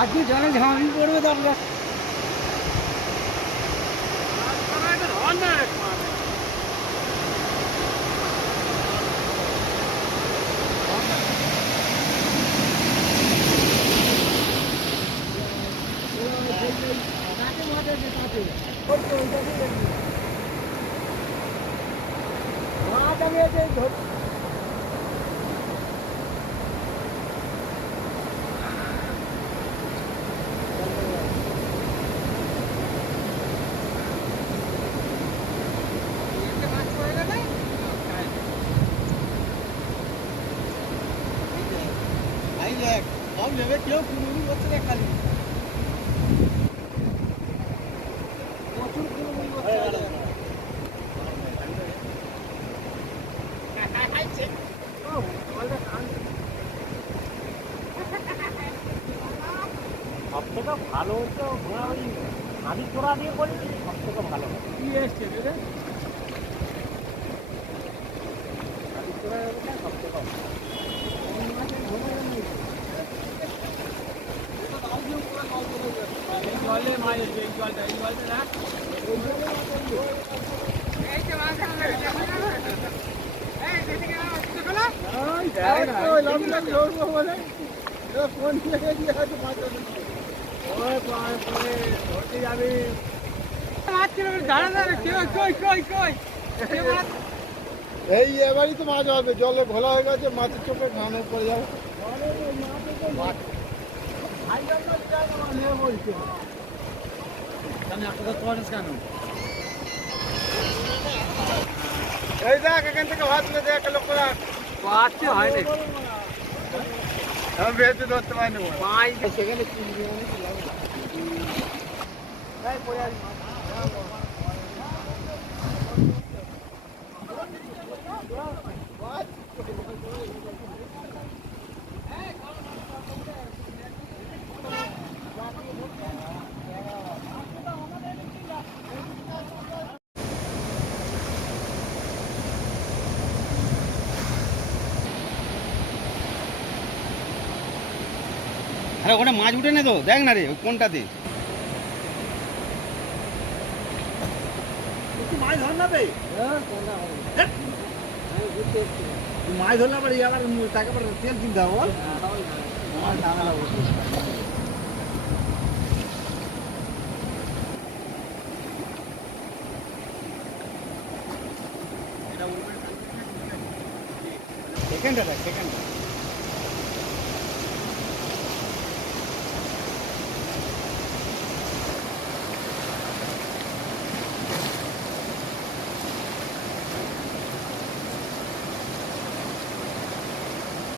আজকে জলে ঝাঁপি পড়বে দরকার। কেউ কুড়ুনি করছে না খালি প্রচুর কুড়ুনি করছে। সব থেকে ভালো হচ্ছে ঘোরাঘুরি হাড়ি চোরা দিয়ে করি সব থেকে ভালো কি এসছে রে হাড়ি চোরা সব থেকে জলে মাছ এই জলটা না এই এবারই তো মাছ হবে, জলে ঘোলা হয়ে গেছে, মাছের চোখে ঘানে পড়ে যাবে। এই দেখ এখান থেকে ভাত তুলে দেখ লোক হয়নি আমি বেঁচে ধরতে পারিনি সেখানে আরে ওখানে মাছ উঠে না তো, দেখ না রে কোনটাতে মাছ ধর না বে, মাছ ধরলে আবার তাকে আবার তেল কিনতে হবে বল। সেকেন্ডটা দেখ সেকেন্ডটা